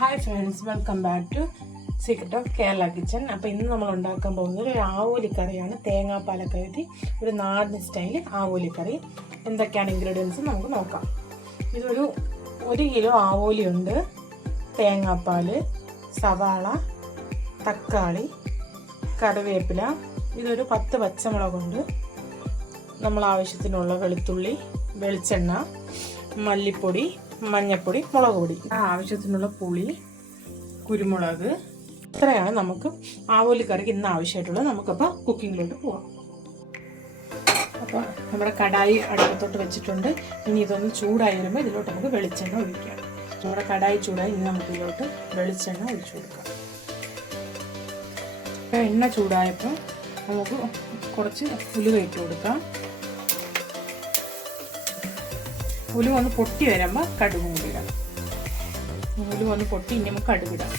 Hi friends, welcome back to secret of Kerala kitchen. അപ്പോൾ ഇന്ന് നമ്മൾ ഉണ്ടാക്കാൻ പോകുന്നത് ഒരു ആവോലിക്കറിയാണ്. തേങ്ങാപ്പാലൊക്കെ എഴുതി ഒരു നാടൻ സ്റ്റൈൽ ആവോലിക്കറി. എന്തൊക്കെയാണ് ഇൻഗ്രീഡിയൻസ് നമുക്ക് നോക്കാം. ഇതൊരു 1 കിലോ ആവോലിയുണ്ട്, തേങ്ങാപ്പാൽ, സവാള, തക്കാളി, കറിവേപ്പില, ഇതൊരു 10 പച്ചമുളകുണ്ട്, നമ്മൾ ആവശ്യത്തിനുള്ള വെളുത്തുള്ളി, വെളിച്ചെണ്ണ, മല്ലിപ്പൊടി, മഞ്ഞൾപ്പൊടി, മുളക് പൊടി, ആവശ്യത്തിനുള്ള പുളി, കുരുമുളക്. ഇത്രയാണ് നമുക്ക് ആവോലിക്കറിക്ക് ഇന്ന് ആവശ്യമായിട്ടുള്ളത്. നമുക്കപ്പോൾ കുക്കിങ്ങിലോട്ട് പോവാം. അപ്പോൾ നമ്മുടെ കടായി അടുപ്പത്തോട്ട് വെച്ചിട്ടുണ്ട്. ഇനി ഇതൊന്ന് ചൂടായി വരുമ്പോൾ ഇതിലോട്ട് നമുക്ക് വെളിച്ചെണ്ണ ഒഴിക്കാം. നമ്മുടെ കടായി ചൂടായി ഇനി നമുക്ക് ഇതിലോട്ട് വെളിച്ചെണ്ണ ഒഴിച്ചു കൊടുക്കാം. അപ്പോൾ എണ്ണ ചൂടായപ്പോൾ നമുക്ക് കുറച്ച് ഉലുവ ഇട്ട് കൊടുക്കാം. ഉലുവ ഒന്ന് പൊട്ടി വരുമ്പോൾ കടുക് കൂടി ഇടാം. ഉലുവ ഒന്ന് പൊട്ടി ഇനി നമുക്ക് കടുകിടാം.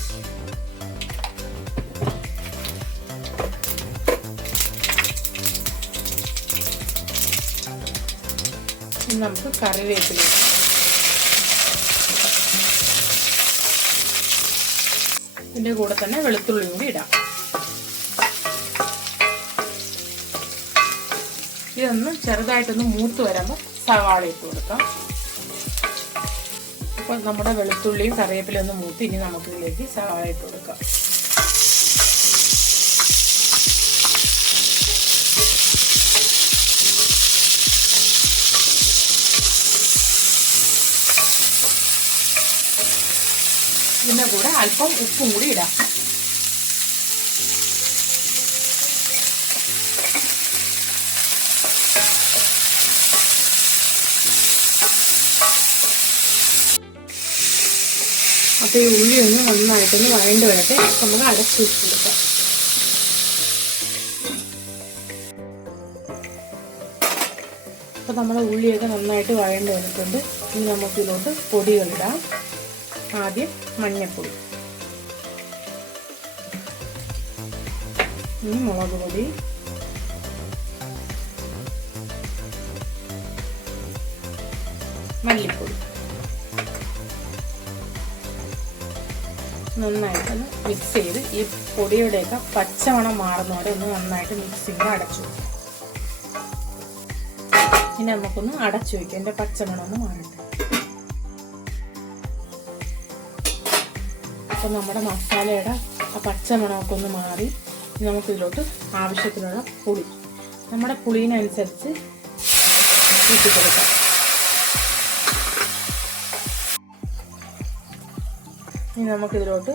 ഇനി നമുക്ക് കറിവേപ്പില ഇടാം. ഇതിൻ്റെ കൂടെ തന്നെ വെളുത്തുള്ളി കൂടി ഇടാം. ഇതൊന്ന് ചെറുതായിട്ടൊന്ന് മൂത്ത് വരുമ്പോൾ സവാള ഇട്ട് കൊടുക്കാം. അപ്പോൾ നമ്മുടെ വെളുത്തുള്ളിയും കറിവേപ്പിലയും ഒന്ന് മൂത്ത് ഇനി നമുക്ക് ഇതിലേക്ക് സവാള ഇട്ട് കൊടുക്കാം. ഇതിൻ്റെ കൂടെ അല്പം ഉപ്പും കൂടി ഇടാം. അപ്പോൾ ഈ ഉള്ളി ഒന്ന് നന്നായിട്ടൊന്ന് വഴണ്ട് വരട്ടെ. നമുക്ക് അടച്ചു വെച്ച് കൊടുക്കാം. അപ്പോൾ നമ്മുടെ ഉള്ളിയൊക്കെ നന്നായിട്ട് വഴണ്ട് വന്നിട്ടുണ്ട്. ഇനി നമുക്ക് ഇതിലോട്ട് പൊടികളിടാം. ആദ്യം മഞ്ഞൾപ്പൊടി, ഇനി മുളക് പൊടി, മല്ലിപ്പൊടി. നന്നായിട്ടൊന്ന് മിക്സ് ചെയ്ത് ഈ പൊടിയുടെയൊക്കെ പച്ചമണം മാറുന്നവരെ ഒന്ന് നന്നായിട്ട് മിക്സ് ചെയ്ത് അടച്ചു വയ്ക്കാം. ഇനി നമുക്കൊന്ന് അടച്ചു വയ്ക്കാം, എൻ്റെ പച്ചമണം ഒന്ന് മാറട്ടെ. അപ്പം നമ്മുടെ മസാലയുടെ ആ പച്ചമണമൊക്കെ ഒന്ന് മാറി നമുക്കിതിലോട്ട് ആവശ്യത്തിനുള്ള പുളി, നമ്മുടെ പുളിനനുസരിച്ച് കൂട്ടിക്കൊടുക്കാം. ഇനി നമുക്കിതിലോട്ട്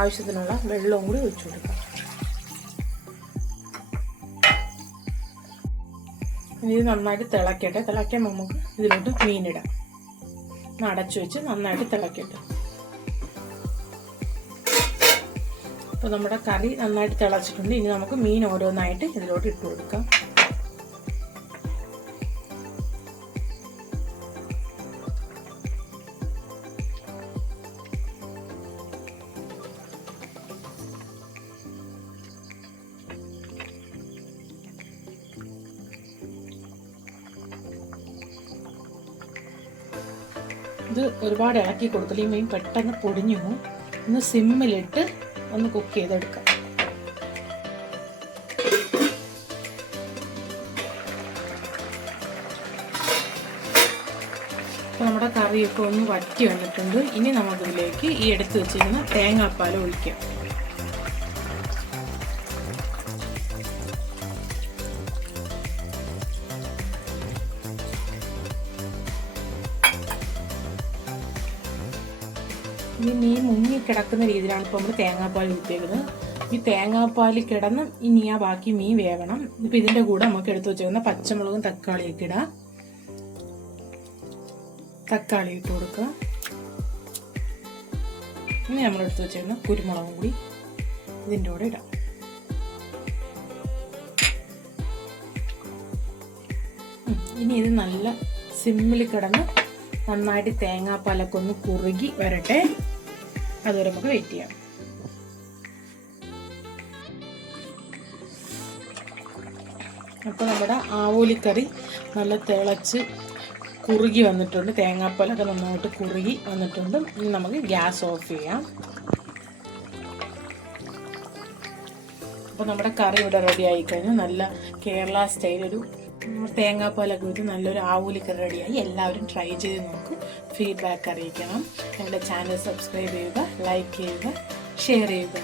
ആവശ്യത്തിനുള്ള വെള്ളവും കൂടി ഒഴിച്ചു കൊടുക്കാം. ഇത് നന്നായിട്ട് തിളക്കട്ടെ. തിളയ്ക്കുമ്പോൾ നമുക്ക് ഇതിലോട്ട് മീനിടാം. അടച്ചു വെച്ച് നന്നായിട്ട് തിളക്കട്ടെ. അപ്പോൾ നമ്മുടെ കറി നന്നായിട്ട് തിളച്ചിട്ടുണ്ട്. ഇനി നമുക്ക് മീൻ ഓരോന്നായിട്ട് ഇതിലോട്ട് ഇട്ട് കൊടുക്കാം. ഇത് ഒരുപാട് ഇളക്കി കൊടുക്കില്ല, ഈ മീൻ പെട്ടെന്ന് പൊടിഞ്ഞു പോകും. ഒന്ന് സിമ്മിലിട്ട് ഒന്ന് കുക്ക് ചെയ്തെടുക്കാം. അപ്പോൾ നമ്മുടെ കറിയൊക്കെ ഒന്ന് വറ്റി വന്നിട്ടുണ്ട്. ഇനി നമുക്കിതിലേക്ക് ഈ എടുത്ത് വെച്ചിരുന്ന തേങ്ങാപ്പാൽ ഒഴിക്കാം. ഈ മീൻ മുങ്ങി കിടക്കുന്ന രീതിയിലാണ് ഇപ്പോൾ നമ്മൾ തേങ്ങാപ്പാൽ ഊറ്റിയേക്കുന്നത്. ഈ തേങ്ങാപ്പാൽ കിടന്ന് ഇനി ആ ബാക്കി മീൻ വേവണം. ഇപ്പം ഇതിൻ്റെ കൂടെ നമുക്ക് എടുത്ത് വെച്ചേക്കുന്ന പച്ചമുളകും തക്കാളിയൊക്കെ ഇടാം. തക്കാളി ഇട്ട് കൊടുക്കുക. ഇനി നമ്മൾ എടുത്ത് വെച്ചേക്കുന്ന കുരുമുളകും കൂടി ഇതിൻ്റെ കൂടെ ഇടാം. ഇനി ഇത് നല്ല സിമ്മിൽ കിടന്ന് നന്നായിട്ട് തേങ്ങാപ്പാലൊക്കെ ഒന്ന് കുറുകി വരട്ടെ. അതുവരെ നമുക്ക് വെയിറ്റ് ചെയ്യാം. അപ്പോൾ നമ്മുടെ ആവോലിക്കറി നല്ല തിളച്ച് കുറുകി വന്നിട്ടുണ്ട്. തേങ്ങാപ്പാലൊക്കെ നന്നായിട്ട് കുറുകി വന്നിട്ടുണ്ട്. ഇനി നമുക്ക് ഗ്യാസ് ഓഫ് ചെയ്യാം. അപ്പോൾ നമ്മുടെ കറി ഇവിടെ റെഡി ആയിക്കഴിഞ്ഞു. നല്ല കേരള സ്റ്റൈൽ ഒരു തേങ്ങാപ്പാലൊക്കെ വെച്ച് നല്ലൊരു ആവൂലിക്കറി റെഡിയായി. എല്ലാവരും ട്രൈ ചെയ്ത് നോക്കും. ഫീഡ്ബാക്ക് അറിയിക്കണം. ഞങ്ങളുടെ ചാനൽ സബ്സ്ക്രൈബ് ചെയ്യുക, ലൈക്ക് ചെയ്യുക, ഷെയർ ചെയ്യുക.